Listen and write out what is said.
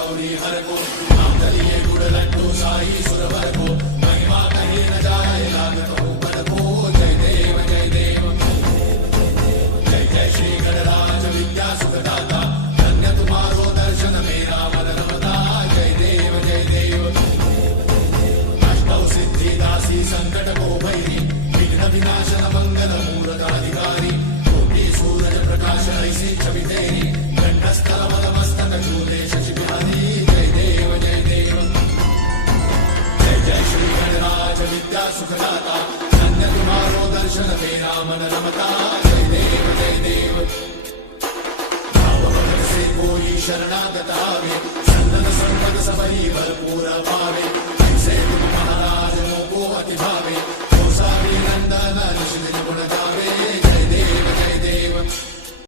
गौरी हर को नाम दलिए गुड़ लड्डू साई सुरवर को महिमा कहीं न जाए लागत हो पद को जय देव जय देव जय जय श्री गणराज विद्या सुखदा